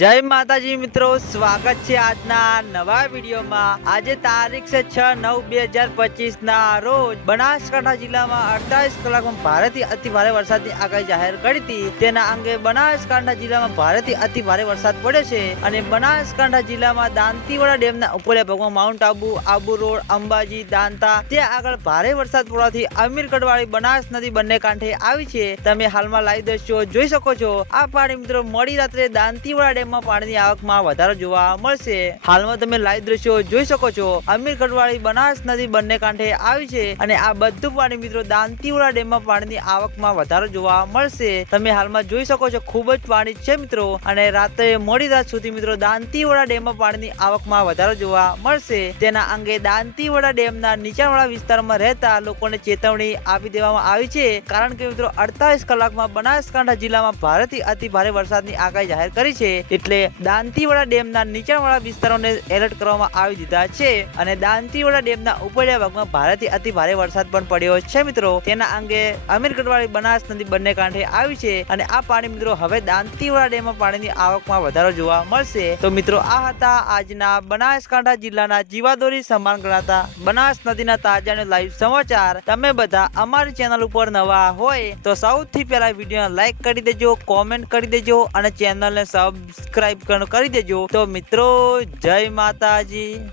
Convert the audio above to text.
જય માતાજી મિત્રો, સ્વાગત છે આજના નવા વિડીયોમાં. આજે તારીખ છે છ નવ બે હજાર પચીસ ના રોજ બનાસકાંઠા જિલ્લામાં અડતાલીસ કલાકમાં ભારેથી અતિ ભારે વરસાદની આગાહી જાહેર કરી હતી. તેના અંગે બનાસકાંઠા જિલ્લામાં ભારેથી અતિ ભારે વરસાદ પડ્યો છે અને બનાસકાંઠા જિલ્લામાં દાંતીવાડા ડેમના ઉપરના ભાગમાં માઉન્ટ આબુ આબુ રોડ, અંબાજી, દાંતા, ત્યાં આગળ ભારે વરસાદ પડવાથી અમીરગઢવાળી બનાસ નદી બંને કાંઠે આવી છે. તમે હાલમાં લાઈવ દ્રશ્યો જોઈ શકો છો. આ પાણી મિત્રો, મોડી રાત્રે દાંતીવાડા ડેમમાં પાણીની આવકમાં વધારો જોવા મળશે. હાલમાં તમે લાઈવ દ્રશ્યો જોઈ શકો છો. અમીરગઢવાળી બનાસ નદી બંને કાંઠે આવી છે અને આ બધું પાણી મિત્રો દાંતીવાડા ડેમમાં પાણીની આવકમાં વધારો જોવા મળશે. તમે હાલમાં જોઈ શકો છો, ખૂબ જ પાણી છે મિત્રો. અને રાત્રે મોડી રાત સુધી મિત્રો દાંતીવાડા ડેમમાં પાણીની આવકમાં વધારો જોવા મળશે. તેના અંગે દાંતીવાડા ડેમના નીચાણવાળા વિસ્તારમાં રહેતા લોકોને ચેતવણી આપી દેવામાં આવી છે. કારણ કે મિત્રો અડતાલીસ કલાકમાં બનાસકાંઠા જિલ્લામાં ભારેથી અતિ ભારે વરસાદની આગાહી જાહેર કરી છે. એટલે દાંતીવાડા ડેમના નીચાણવાળા વિસ્તારોને એલર્ટ કરવામાં આવી દીધા છે અને દાંતીવાડા ડેમના ઉપરના ભાગમાં ભારેથી અતિ ભારે વરસાદ પણ પડ્યો છે મિત્રો. તેના અંગે અમીરગઢવાળી બનાસ નદી બંને કાંઠે આવી છે અને આ પાણી મિત્રો હવે દાંતીવાડા ડેમમાં પાણીની આવકમાં વધારો જોવા મળશે. તો મિત્રો આ હતા આજના બનાસકાંઠા જિલ્લાના જીવાદોરી સમાન ગણાતા બનાસ નદીના તાજા અને લાઈવ સમાચાર. તમે બધા અમારી ચેનલ ઉપર નવા હોય તો સૌથી પહેલા વીડિયો લાઈક કરી દેજો, કોમેન્ટ કરી દેજો અને ચેનલને સબસ્ક્રાઇબ કરી દેજો. તો મિત્રો જય માતાજી.